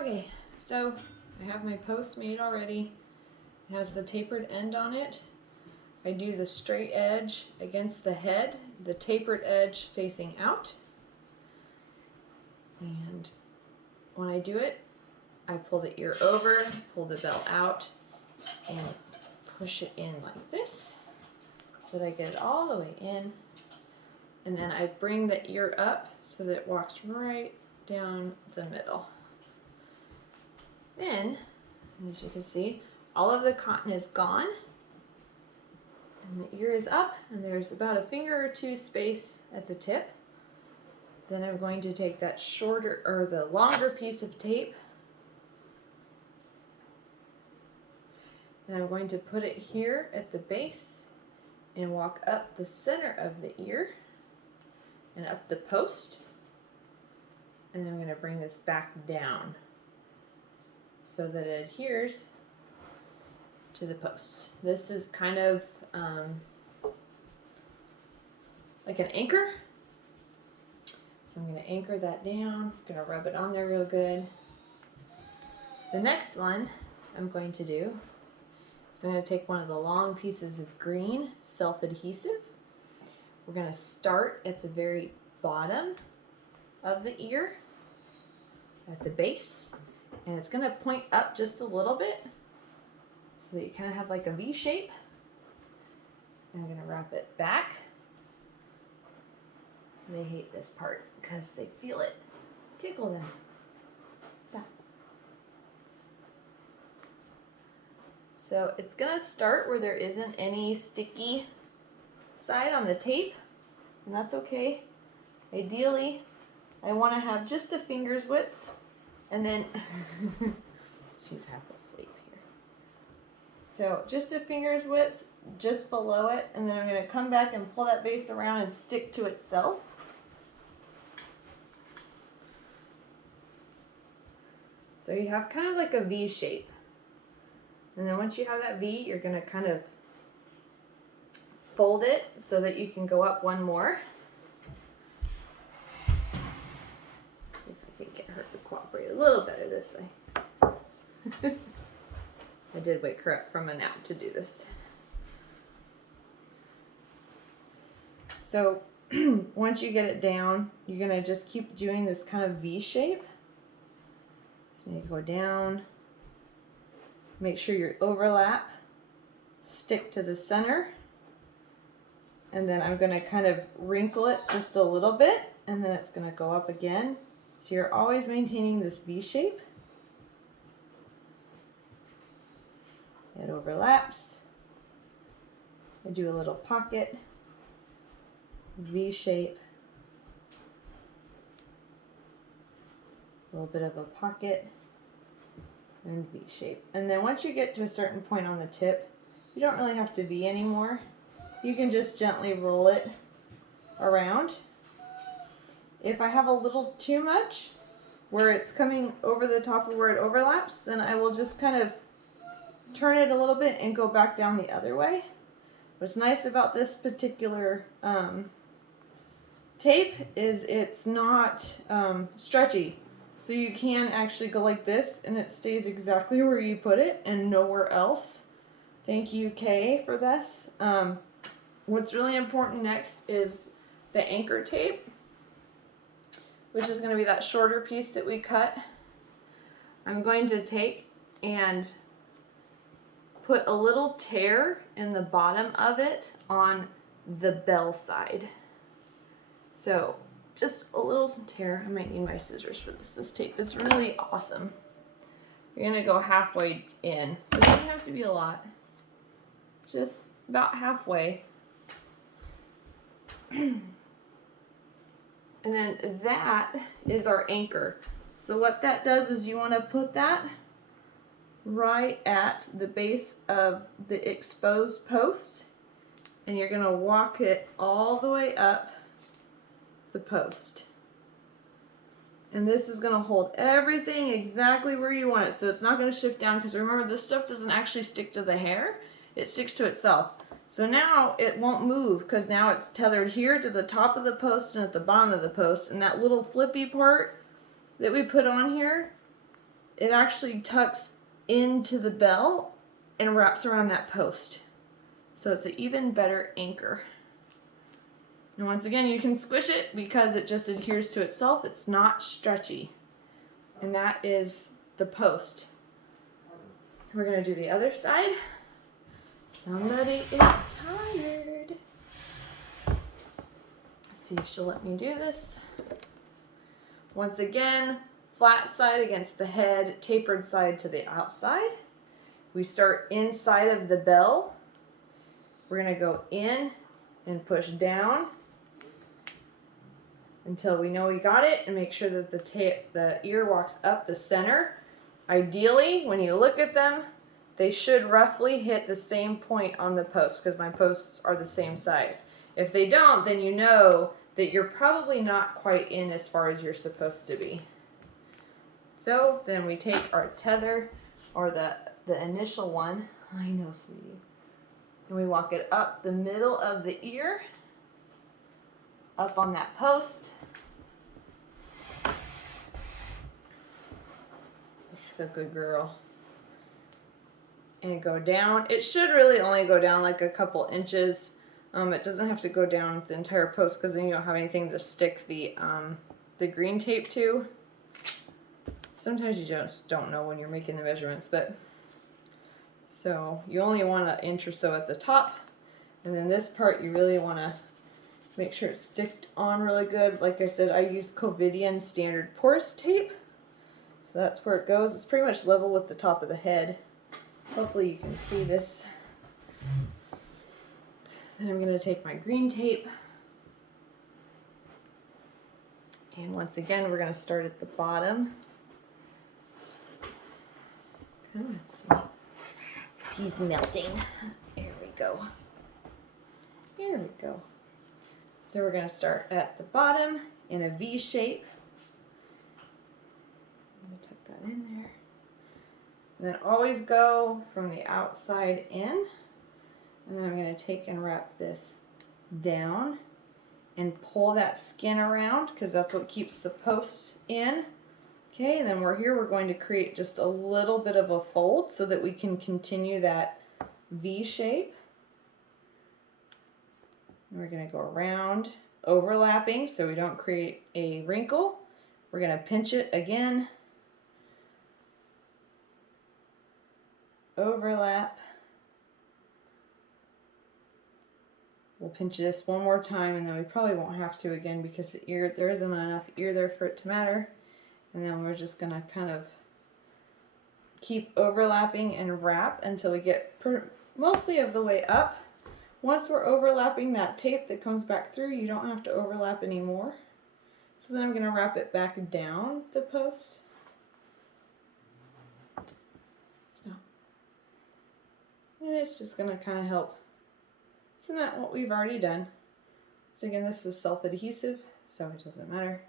Okay, so I have my post made already. It has the tapered end on it. I do the straight edge against the head, the tapered edge facing out. And when I do it, I pull the ear over, pull the bell out, and push it in like this so that I get it all the way in. And then I bring the ear up so that it walks right down the middle. Then, as you can see, all of the cotton is gone. And the ear is up, and there's about a finger or two space at the tip. Then I'm going to take that shorter, or the longer piece of tape, and I'm going to put it here at the base and walk up the center of the ear and up the post. And then I'm going to bring this back down so that it adheres to the post. This is kind of like an anchor. So I'm going to anchor that down. I'm going to rub it on there real good. The next one I'm going to do is I'm going to take one of the long pieces of green self-adhesive. We're going to start at the very bottom of the ear at the base, and it's going to point up just a little bit so that you kind of have like a V shape. And I'm going to wrap it back. They hate this part because they feel it tickle them. Stop. So it's going to start where there isn't any sticky side on the tape, and that's okay. Ideally, I want to have just a finger's width, and then she's half asleep here. So just a finger's width just below it, and then I'm going to come back and pull that base around and stick to itself. So you have kind of like a V shape. And then once you have that V, you're going to kind of fold it so that you can go up one more. If I can get her to cooperate a little better this way. I did wake her up from a nap to do this. So once you get it down, you're going to just keep doing this kind of V shape. So you go down, make sure you overlap, stick to the center, and then I'm going to kind of wrinkle it just a little bit, and then it's going to go up again. So you're always maintaining this V shape. It overlaps. I do a little pocket, V shape, a little bit of a pocket, and V shape. And then once you get to a certain point on the tip, you don't really have to V anymore. You can just gently roll it around. If I have a little too much where it's coming over the top of where it overlaps, then I will just kind of turn it a little bit and go back down the other way. What's nice about this particular tape is it's not stretchy. So you can actually go like this and it stays exactly where you put it and nowhere else. Thank you, Kay, for this. What's really important next is the anchor tape, which is going to be that shorter piece that we cut. I'm going to take and put a little tear in the bottom of it on the bell side. So just a little tear. I might need my scissors for this. This tape is really awesome. You're going to go halfway in. So it doesn't have to be a lot. Just about halfway. And then that is our anchor. So what that does is you want to put that right at the base of the exposed post, and you're going to walk it all the way up the post. And this is going to hold everything exactly where you want it, so it's not going to shift down, because remember, this stuff doesn't actually stick to the hair, it sticks to itself. So now it won't move, because now it's tethered here to the top of the post and at the bottom of the post, and that little flippy part that we put on here it actually tucks into the bell and wraps around that post. So it's an even better anchor. And once again, you can squish it because it just adheres to itself. It's not stretchy. And that is the post. We're going to do the other side. Somebody is tired. Let's see if she'll let me do this. Once again, flat side against the head, tapered side to the outside. We start inside of the bell. We're going to go in and push down until we know we got it, and make sure that the ear walks up the center. Ideally, when you look at them, they should roughly hit the same point on the post, because my posts are the same size. If they don't, then you know that you're probably not quite in as far as you're supposed to be. So then we take our tether, or the initial one, I know, sweetie, and we walk it up the middle of the ear, up on that post. That's a good girl. And go down. It should really only go down like a couple inches. It doesn't have to go down the entire post, because then you don't have anything to stick the green tape to. Sometimes you just don't know when you're making the measurements, but so you only want an inch or so at the top, and then this part you really want to make sure it's sticked on really good. Like I said, I use Covidien Standard Porous Tape, so that's where it goes. It's pretty much level with the top of the head. Hopefully you can see this. Then I'm going to take my green tape, and once again we're going to start at the bottom. Come on, sweetie. He's melting. There we go. Here we go. So we're going to start at the bottom in a V shape. I'm going to tuck that in there. And then always go from the outside in. And then I'm going to take and wrap this down and pull that skin around, because that's what keeps the posts in. Okay, and then we're going to create just a little bit of a fold so that we can continue that V shape. And we're going to go around, overlapping so we don't create a wrinkle. We're going to pinch it again, overlap. We'll pinch this one more time, and then we probably won't have to again, because the ear, there isn't enough ear there for it to matter. And then we're just going to kind of keep overlapping and wrap until we get mostly of the way up. Once we're overlapping that tape that comes back through, you don't have to overlap anymore. So then I'm going to wrap it back down the post. Stop. And it's just going to kind of help cement what we've already done. So again, this is self-adhesive, so it doesn't matter.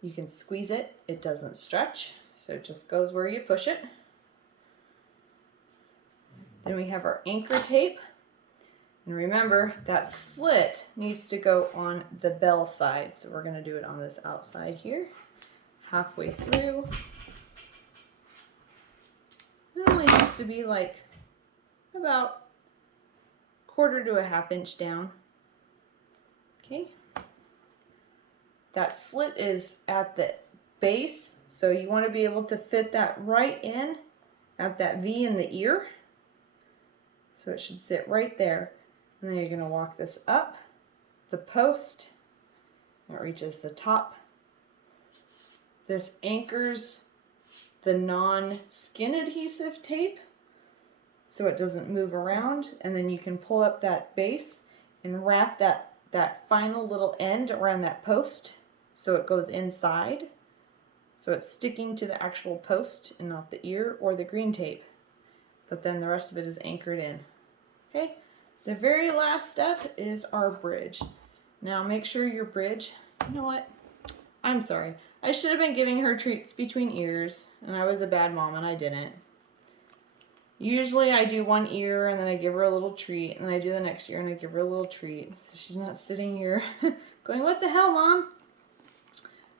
You can squeeze it, it doesn't stretch, so it just goes where you push it. Then we have our anchor tape. And remember, that slit needs to go on the bell side. So we're going to do it on this outside here, halfway through. It only has to be like about 1/4 to a 1/2 inch down. Okay. That slit is at the base, so you want to be able to fit that right in at that V in the ear. So it should sit right there. And then you're going to walk this up the post. It reaches the top. This anchors the non-skin adhesive tape so it doesn't move around. And then you can pull up that base and wrap that final little end around that post so it goes inside. So it's sticking to the actual post and not the ear or the green tape. But then the rest of it is anchored in. Okay, the very last step is our bridge. Now make sure your bridge, you know what? I'm sorry. I should have been giving her treats between ears, and I was a bad mom and I didn't. Usually I do one ear and then I give her a little treat, and then I do the next ear and I give her a little treat. So she's not sitting here going, what the hell, Mom?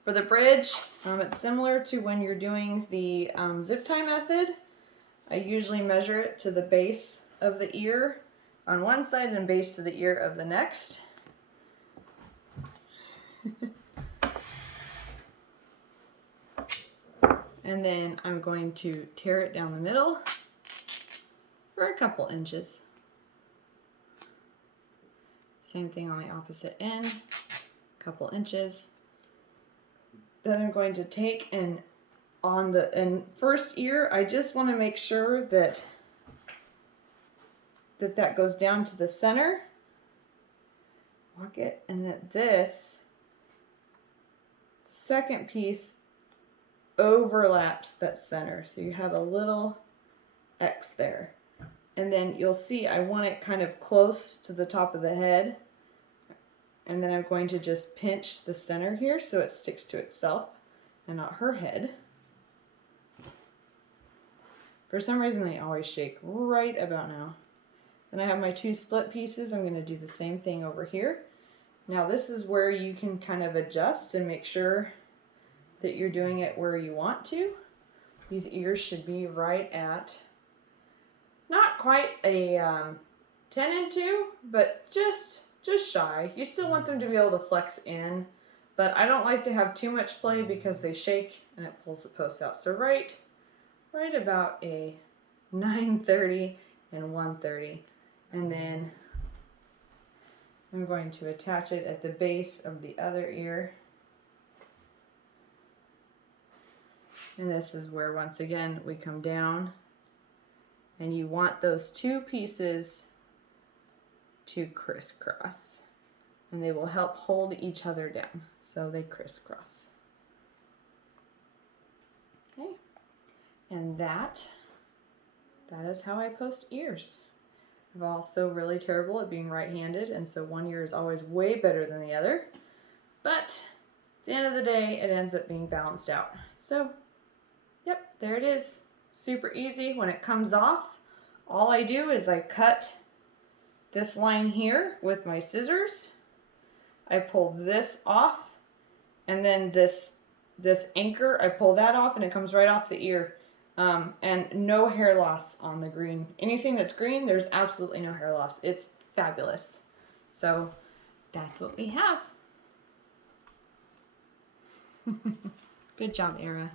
For the bridge, it's similar to when you're doing the zip tie method. I usually measure it to the base of the ear on one side and base to the ear of the next. And then I'm going to tear it down the middle for a couple inches. Same thing on the opposite end, a couple inches. Then I'm going to take and on the first ear, I just want to make sure that that goes down to the center. Walk it, and that this second piece overlaps that center. So you have a little X there. And then you'll see I want it kind of close to the top of the head. And then I'm going to just pinch the center here so it sticks to itself and not her head. For some reason they always shake right about now. Then I have my two split pieces. I'm going to do the same thing over here. Now this is where you can kind of adjust and make sure that you're doing it where you want to. These ears should be right at, not quite a 10 and 2, but just shy. You still want them to be able to flex in, but I don't like to have too much play because they shake and it pulls the post out. So right about a 9/30 and 1/30. And then I'm going to attach it at the base of the other ear. And this is where, once again, we come down. And you want those two pieces to crisscross. And they will help hold each other down. So they crisscross. Okay. And that is how I post ears. I'm also really terrible at being right-handed, and so one ear is always way better than the other. But at the end of the day, it ends up being balanced out. So, yep, there it is. Super easy. When it comes off, all I do is I cut this line here with my scissors. I pull this off, and then this anchor, I pull that off, and it comes right off the ear. And no hair loss on the green. Anything that's green, there's absolutely no hair loss. It's fabulous. So that's what we have. Good job, Era.